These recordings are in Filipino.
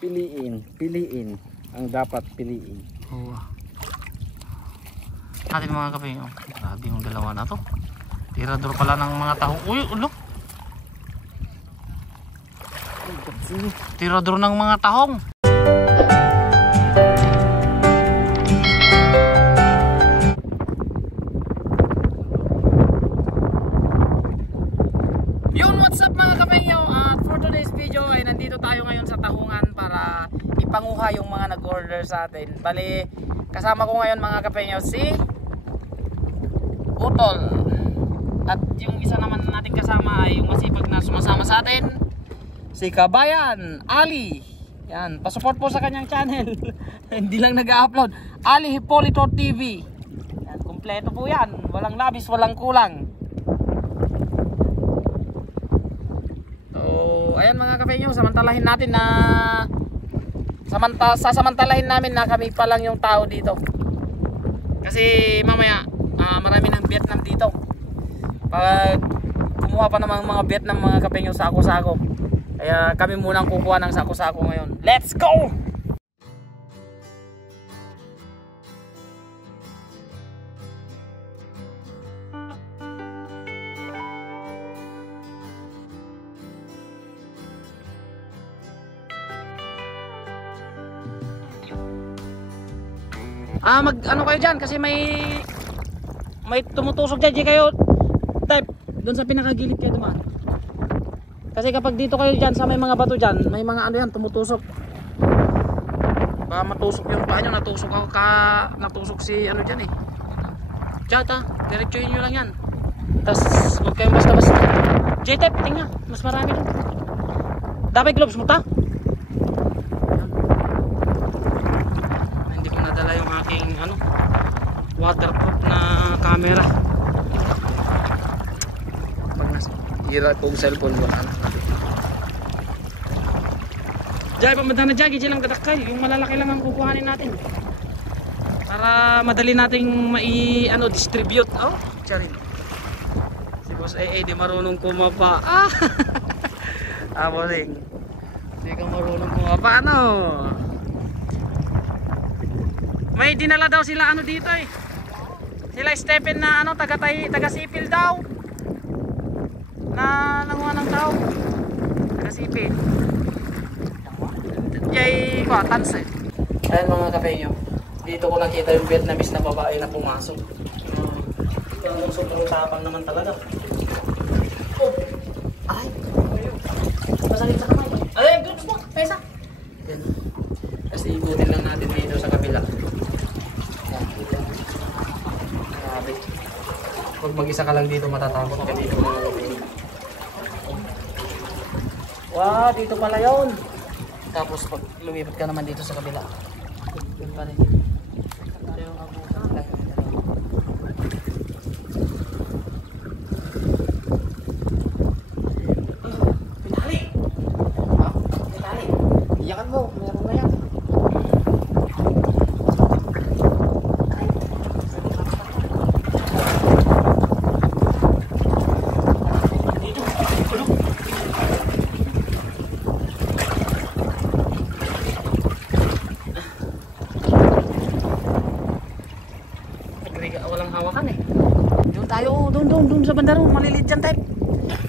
Piliin ang dapat piliin. Oo. Natin mga kapeng. Grabe yung dalawa na to. Tirador pala ng mga taho. Uy, ulo. Tirador ng mga tahong. Yun, what's up mga kapengyo? At for today's video ay nandito tayo ngayon sa Tahungan para ipanguha yung mga nag-order sa atin. Bali, kasama ko ngayon mga kapengyo si Utol. At yung isa naman natin kasama ay yung masipag na sumasama sa atin, si Kabayan Ali. Yan, pasupport po sa kanyang channel. Hindi lang nag-upload. Ali Hipolito TV. Yan, kumpleto po yan. Walang labis, walang kulang. So, ayan mga kapengyo, samantalahin natin na sasamantalahin namin na kami pa lang yung tao dito. Kasi mamaya marami ng Vietnam dito. Pag kumuha pa naman mga Vietnam mga kapengyo, sako-sako. Kaya kami munang kukuha ng sako-sako ngayon. Let's go! Mag ano kayo dyan kasi may tumutusok dyan kayo type doon sa pinakagilid kayo dumaan. Kasi kapag dito kayo dyan sa may mga bato dyan, may mga ano yan tumutusok. Baka matusok yung paa nyo, natusok si ano dyan eh. Tiyata, diretsuhin nyo lang yan. Tapos huwag kayong basta-basta. J-type, tingnan, mas marami doon. Dapat gloves mo ta? Hindi ko nadala yung aking ano, waterproof na camera. Pag nasira kong cellphone mo ano. Diyan pamadaan na dyan, lang kadakay. Yung malalaki lang ang kukuhanin natin. Para madali nating distribute. Oh, charin. Si Boss AA di marunong kumapa. Bossing. Di ka marunong kumapa ano. May dinala daw sila ano dito eh. Sila Stephen na ano taga-sipil daw. Na nanguha ng tao. Taga-sipil. Jay ko tans eh. Ayan mga kapengyo. Dito ko nakita yung Vietnamese na babae na pumasok. Yung sobrang tapang naman talaga. Oh. Ay. Masakit sa kamay. Ay, groups mo. Pesa. Yan. Kasi ikutin lang natin dito sa kabila. Grabe. Huwag mag-isa ka lang dito, matatakot ka dito mga kapengyo. Wow, dito pala yun. Tapos pag lumipat ka naman dito sa kabila. Yun pa rin. Ito yung abutan. Pinali! Ha? Pinali! Iyakan mo. Meron na yan. Walang hawakan eh. Doon tayo, doon sa bandaron, malilit dyan type.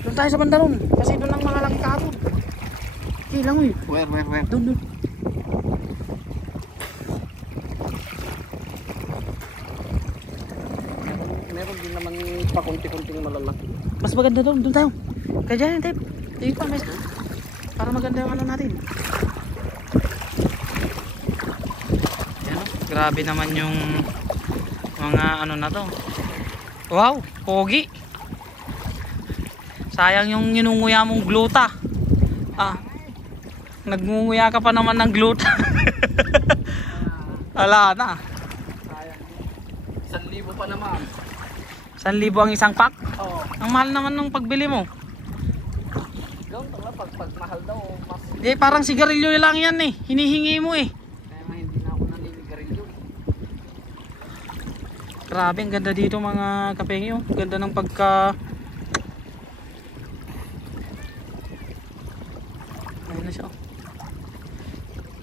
Doon tayo sa bandaron, kasi doon lang mga laki karon. Okay lang uy. Where? Doon. Meron din naman pakunti-kunting malalaki. Mas maganda doon tayo. Kaya dyan type. Tingin pa, mes. Para maganda yung ano natin. Yan o, grabe naman yung mga ano na to. Wow, pogi. Sayang yung ginunguya mong gluta. Nagngunguya ka pa naman ng gluta. Wala na. Sayang. 1,000 pa naman. 1,000 ang isang pack? Oo. Ang mahal naman nung pagbili mo. Gawin to lang, pag mahal daw mas. Di parang sigarilyo lang yan eh. Hinihingi mo eh. Kaya nga hindi na ako naninigarilyo. Grabe, ang ganda dito mga kapengyo. Ganda ng pagka... Ayun na siya.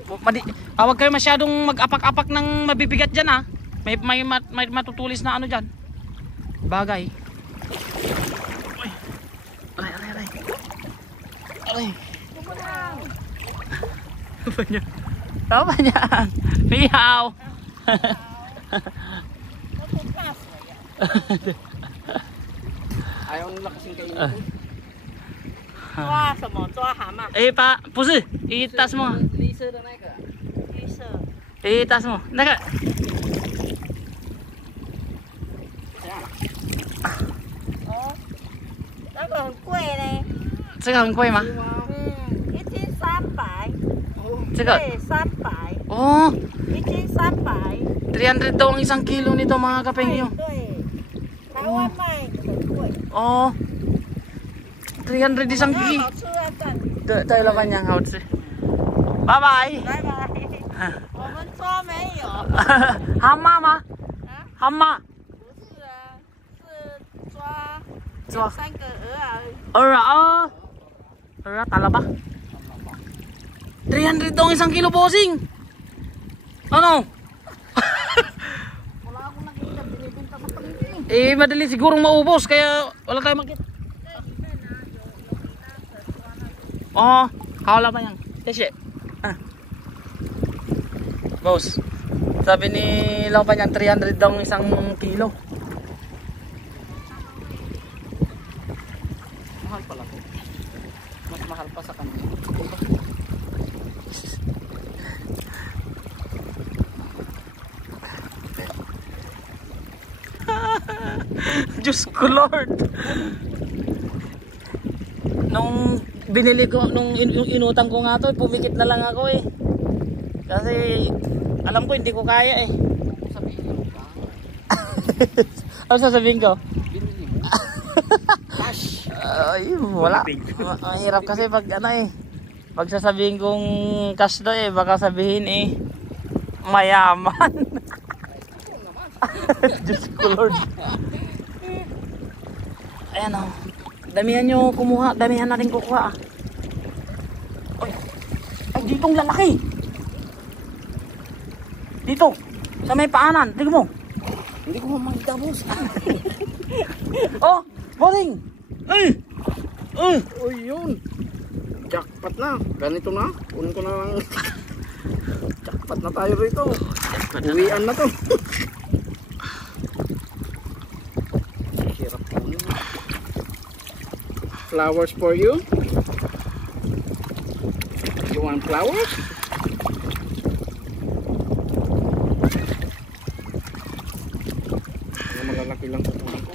Huwag kayo masyadong mag-apak-apak ng mabibigat dyan ha. May matutulis na ano dyan. Bagay. Uy. Aray. Aray. Apa niya? Miyaw. Ayaw nila kasing kainin. Eh,不是，itaas mo. 绿色的那个。 itaas mo. Naka. 那个很贵嘞，这个很贵吗？ 1斤300，这个对，300， oh, 1斤300， 300 daw ang isang kilo nito mga kapengyo. 对，台湾卖很贵， Oh. 300 isang 那 kilo. 好吃啊，这， Tayo laban niyang hotse. Bye bye. 拜拜。我们抓没有， Hama ma? 啊， Hama. 不是啊，是抓抓3个鹅而已。 Ora oh. Ora talaba. 300 daw ang isang kilo bossing. Ano? Wala akong nakita binibenta sa palengke. Eh madali sigurong maubos kaya wala tayong makita. Oh, kawala pa yan. Yes, boss, sabi ni Lau pa niyan 300 daw ang isang kilo. Mahal pala ko. Mas mahal pa sa kanila. Diyos ko Lord. Nung binili ko, nung inutang ko nga to, pumikit na lang ako eh. Kasi alam ko hindi ko kaya eh. Sabihin mo pa. Ano sasabihin ko? Binili mo. Cash. Ay, wala. Mahirap kasi pag ano eh. Pag sasabihin kong cash do eh, baka sabihin eh mayaman. Diyos ko Lord. Ayan o. Damihan nyo kumuha. Damihan natin kukuha. Ay, ay ditong lalaki. Dito. Sa may paanan. Tingnan mo. Hindi ko makita, boss. Oh, boring. Ay. Ay. Uy, yun. Jackpot na. Ganito na. Kunin ko na lang. Jackpot na tayo rito. Uwian na to. Hirap kunin. Flowers for you. You want flowers? Malalaki lang kukunin ko.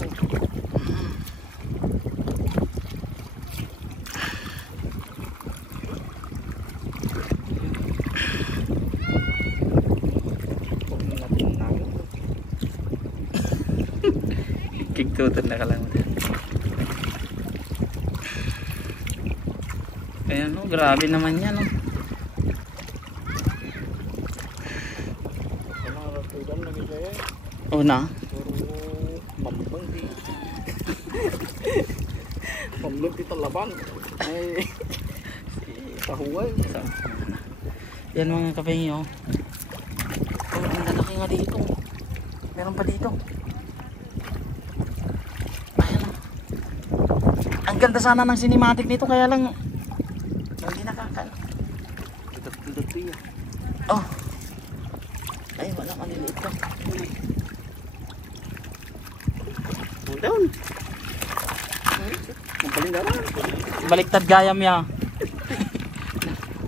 Kiktutan na ka lang. Ayan o, grabe naman yan o. Oh na. Pamlog dito laban. Ay, pahuway. Yan mga kapengyo. Oh, ang lalaki nga dito. Meron pa dito. Ayan o. Ang ganda sana ng cinematic nito kaya lang hindi nakakal. Dito yan. Oh. Ay, wala maliliit to. Pull down. Mapalindaran. Baliktad gayam ya.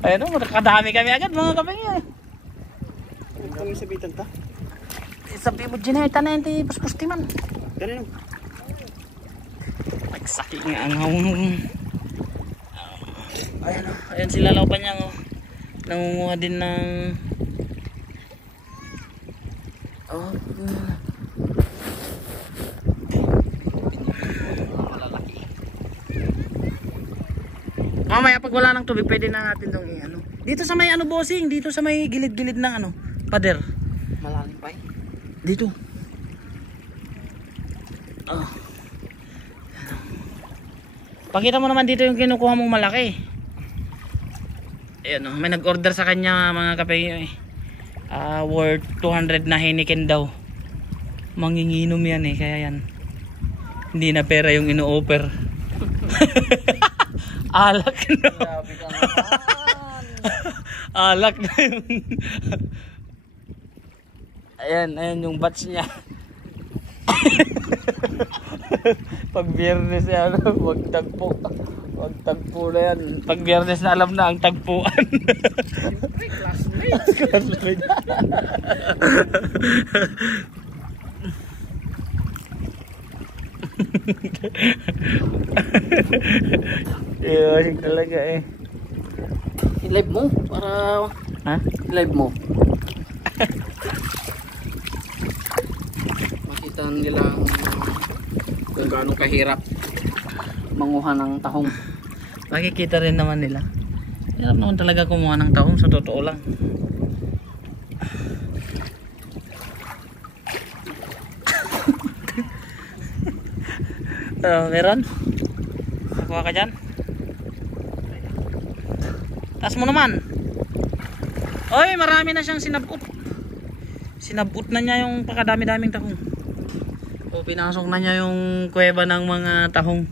Ayun o, kadami kami agad mga kapengyo. Ano kami sabitan ta? Sabi mo dyan na hindi puspusti man. Ganun. Nagsaki nga ang hawang. Ayan o, ayan sila Lau pa niya o. Nangunguha din ng oh, Malalaki. mamaya pag wala ng tubig pwede na natin itong ano. Dito sa may ano bossing, dito sa may gilid-gilid ng ano, pader. Malalim pa eh. Dito. Oh. Pakita mo naman dito yung kinukuha mong malaki. Ayan, may nag-order sa kanya mga kapengyo eh. Worth 200 na Heineken daw. Manginginom yan eh, kaya yan. Hindi na pera yung ino-offer. Alak na. Grabe ka naman. Alak na yun. Ayan yung batch niya. Pag Biyernes yan, wag tagpo. Wag tagpo na yan. Pag Biyernes na alam na ang tagpuan. Siyempre, classmate. Yun talaga eh. I-live mo para Ha? i-live mo. Makita nila kung gaano kahirap manguha ng tahong. Makikita rin naman nila. Hirap naman talaga kumuha ng tahong sa totoo lang. Meron? Nakuha ka dyan? Taas mo naman. Oy, marami na siyang sinabot. Sinabot na niya yung pakadami-daming tahong. O, pinasok na niya yung kuweba ng mga tahong.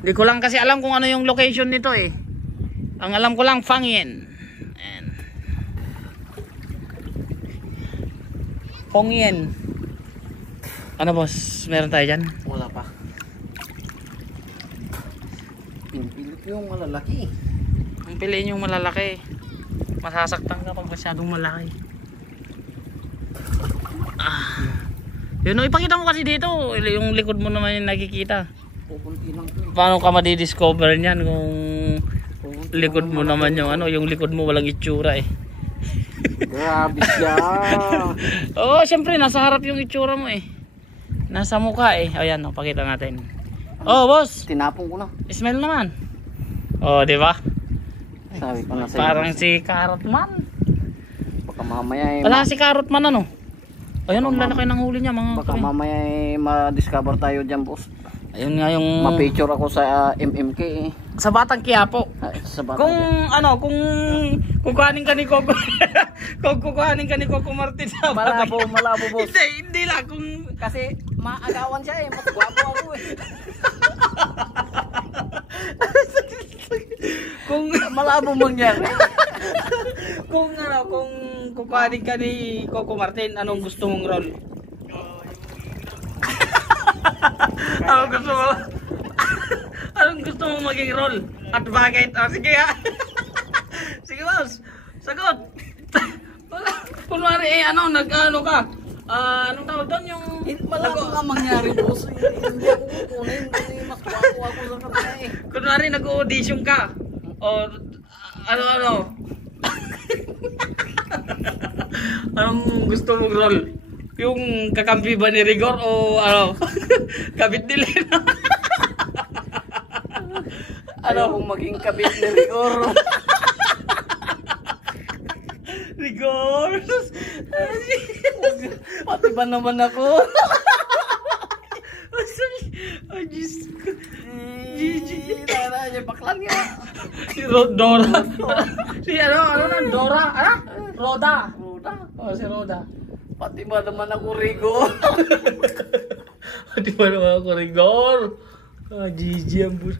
Hindi ko lang kasi alam kung ano yung location nito eh. Ang alam ko lang, Phangyen. Ayan. Phangyen. Ano boss, meron tayo dyan? Wala pa. Pinipilit yung malalaki. Ang piliin yung malalaki. Masasaktan ka pag masyadong malaki. Yun, ipakita mo kasi dito. Yung likod mo naman yung nakikita. Pupunti lang to. Paano ka madidiscover niyan kung likod mo naman yung ano, yung likod mo walang itsura eh. Grabe siya. Oo, syempre nasa harap yung itsura mo eh. Nasa mukha eh. Ayan, oh, pakita natin. Oh, boss. Tinapon ko na. Smell naman. Oh, di ba? Sabi ko na sa'yo. Parang si Carrotman. Baka mamaya Wala si Carrotman ano? Ayan, ang lalaki ng huli niya mga baka kapatid. mamaya ma-discover tayo dyan, boss. Ayun nga yung Ma-picture ako sa MMK eh. sa Batang Quiapo. Sa bata Kung dyan. ano, kung kukuhanin ka ni Coco kung kukuhanin ka ni Coco Martin sa Malabo, malabo, boss. hindi lang kung Kasi maagawan siya eh. Mas gwapo ako eh. kung Malabo mangyari. kung ano, kung kukuhanin ka ni Coco Martin, anong gusto mong role? Anong gusto mo? Anong gusto mong maging role? At bakit? Oh, sige ha. Sige boss. Sagot. Kunwari ano, nag-ano ka? Anong tawag doon yung Malabo nga mangyari, boss. Hindi ako kukunin. Mas gwapo ako sa kanila eh. kunwari nag-audition ka. O ano. Anong gusto mong role? Yung kakampi ba ni Rigor o ano? Kabit ni Lena? Ano kung maging kabit ni Rigor? Rigor! Pati ba naman ako? Ay, Diyos ko. Gigi. Tara, yung baklan niya. Si Dora. Si ano na? Dora? Ano? Roda. Ruda. Oh, si Roda. Pati ba naman ako Rigor? Di ba naman ako Rigor? Gigi ang bus.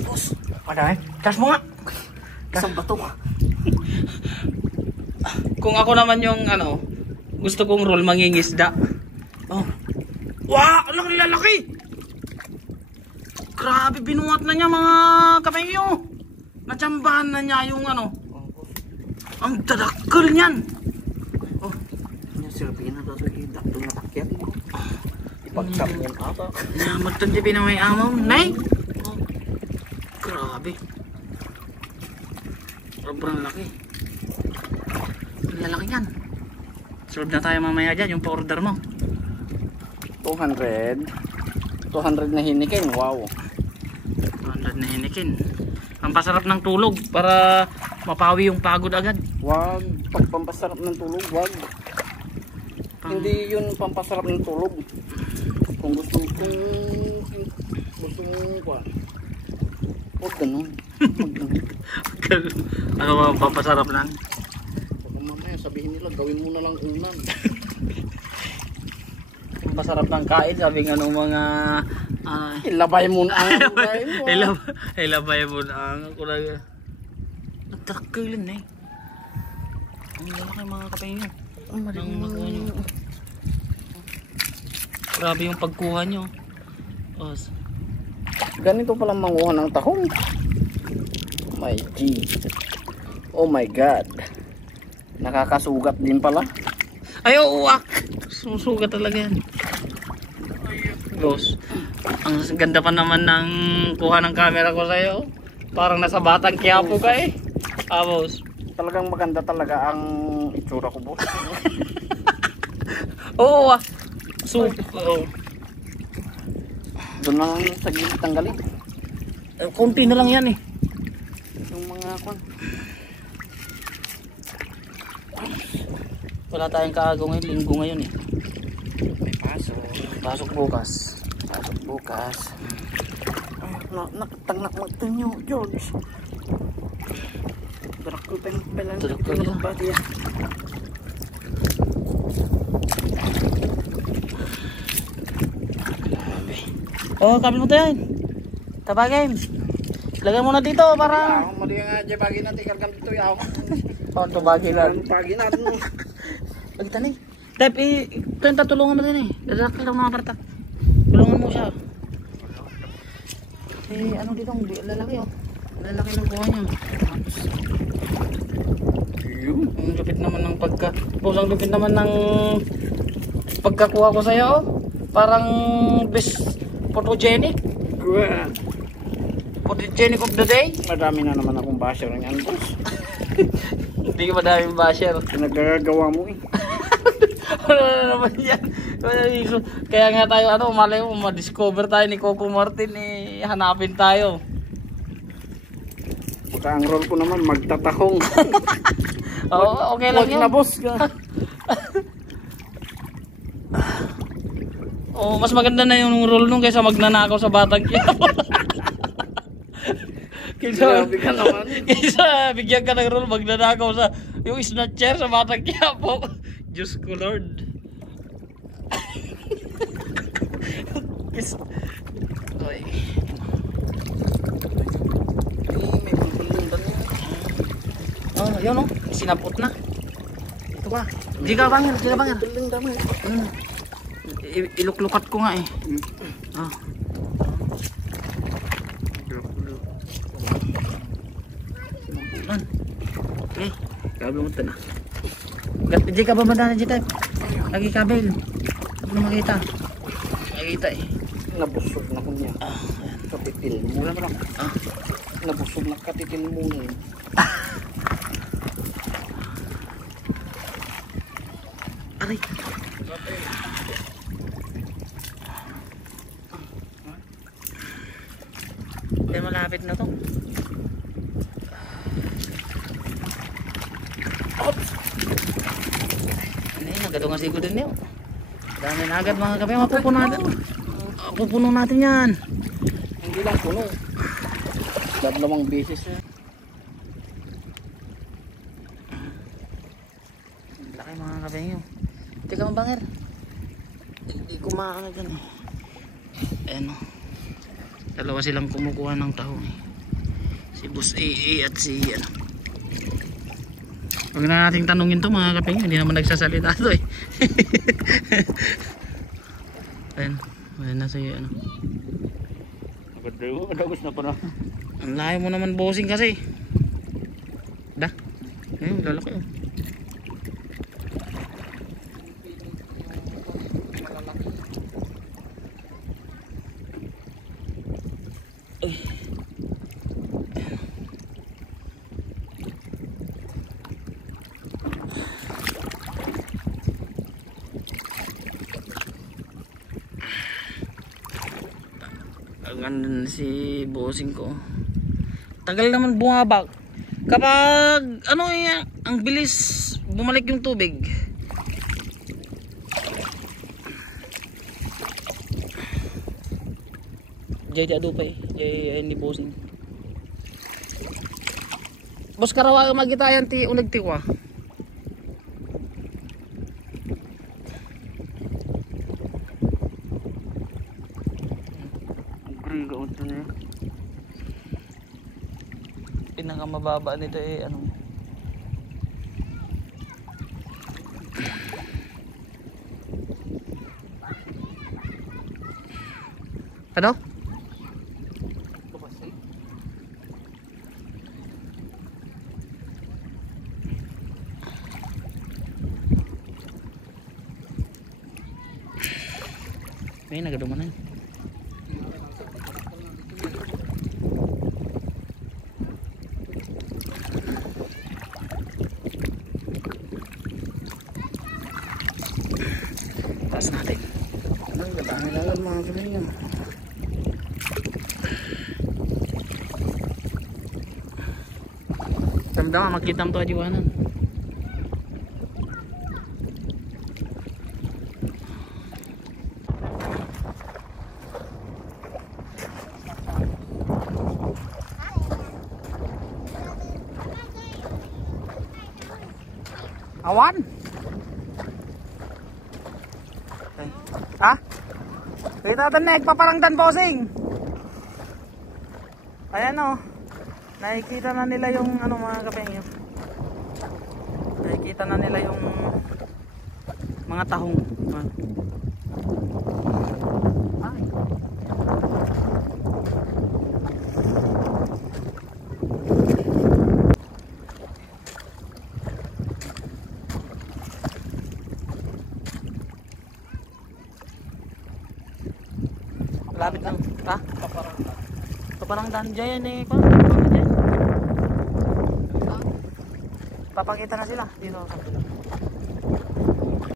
Boss, Padahal, tas mo nga. isang bato. Kung ako naman yung ano, gusto kong role mangingisda. Oh. Wow, laki. Grabe, binuhat na niya mga kapengyo. Natsambahan na niya yung ano. Ang dadakkel niyan. Oh, Yung Silvina daw lagi dakto na takyat. Ipagkap mo ata. namatun di pinamay amaw. Nay. Oh. Grabe. Sobrang laki. Ang lalaki niyan. Solve na tayo mamaya dyan, yung pa-order mo. 200 na Heineken. Wow. 200 na Heineken. Ang pasarap ng tulog para mapawi yung pagod agad. Wag pagpampasarap ng tulog, wag. Hindi yun pampasarap ng tulog. Kung Kung gusto mong kuha. Huwag ganun. Ano ba papasarap lang? Baka mamaya sabihin nila gawin mo na lang unan. Masarap ng kain, sabi nga nung mga Ilabay mo na ang gawin mo. ilabay mo na ang kurang. Nagtarakilin eh. Ang lalaki mga kapatid. Ang makuha nyo. Grabe yung pagkuha nyo. Ganito palang manguha ng tahong. My G. Oh my God. Nakakasugat din pala. Ay, uwak! Susugat talaga yan. Boss, ang ganda pa naman ng kuha ng camera ko sa'yo. Parang nasa Batang Quiapo ka eh. Boss. Talagang maganda talaga ang itsura ko, boss. Oo, oo. Doon lang sa gilid tanggalin. Konti na lang yan eh. Yung mga kwan. Wala tayong kaagaw ngayon, linggo ngayon eh. May pasok. Pasok bukas. Pasok bukas. Nakatangnak magtanyo, George. Berakul pelan. Berakul ya. Berapa dia? Oh, kabel mo to yan. Tabagay. Lagay mo na dito para... Ako mali nga aja pagi nanti kargam dito ya. Oh, tabagay lang. Pagi natin. Pag tanay. Tep, ito yung tatulungan mo din eh. Dadakil lang mga parta. Tulungan mo siya. Ano dito ang lalaki oh. Lalaki ng kuha niya. Ang lupit naman ng ang lupit naman ng pagkakuha ko sa'yo oh. Parang best photogenic. Photogenic of the day. Madami na naman akong basher ng boss. Hindi ka madaming basher. Pinagagawa mo eh. Ano na naman yan? Kaya nga tayo malay mo ma-discover tayo ni Coco Martin eh, hanapin tayo. Baka ang role ko naman magtatahong. Oo, okay lang yun. Na boss ka. Oh, mas maganda na yung role nung kaysa magnanakaw sa Batang Quiapo. Kaysa bigyan ka ng role magnanakaw sa yung snatcher sa Batang Quiapo. Diyos ko Lord. Oy. May pagpulong ba niya? Oh, yun oh. Sinapot na. Ito ba? Di ka bangir. Pulong dami. Iluklukat ko nga eh. Oh. Okay. Kabel mo ito na. Di ka ba madana dito? Lagi kabel. Huwag na makita. Makita eh. Nabusog na ko niya. Katitil mo na lang. Nabusog na katitil mo na. Aray. Ay, malapit na to. Oops. Nagkatong siguro din yun. Dami na agad mga kape. Mapupuno natin yan. Hindi lang puno. Dalawang beses na. Laki mga kape nyo. Teka mabangir. Hindi ko maano dyan eh. Ayan o. Dalawa silang kumukuha ng tahong eh. Si Boss AA at si ano. Huwag na nating tanungin to mga kapeng. Hindi naman nagsasalita to eh. Ayan. Ayan na si ano. Agos na pa na. Ang layo mo naman bossing kasi. Da. Ayun lalaki oh. Ang si bossing ko. Tagal naman bumabak. Kapag ano yan, ang bilis bumalik yung tubig. Jay adupay. Jay ni bossing. Bos karawa magitayan ti ulag ti kwa. Griga unto niya. Pinakamababa nito eh ano. Ano? May nagaduman na. Taas natin. Ang gadami lang mga kabayo. Damdam makita mo to adiwanan. Awan. Okay. Ha? Kita natin na nagpaparangdan posing. Ayan o. Nakikita na nila yung ano mga kapengyo. Nakikita na nila yung mga tahong. Ay. Malapit lang. Ha? Paparangdan dyan eh. Papakita na sila dito.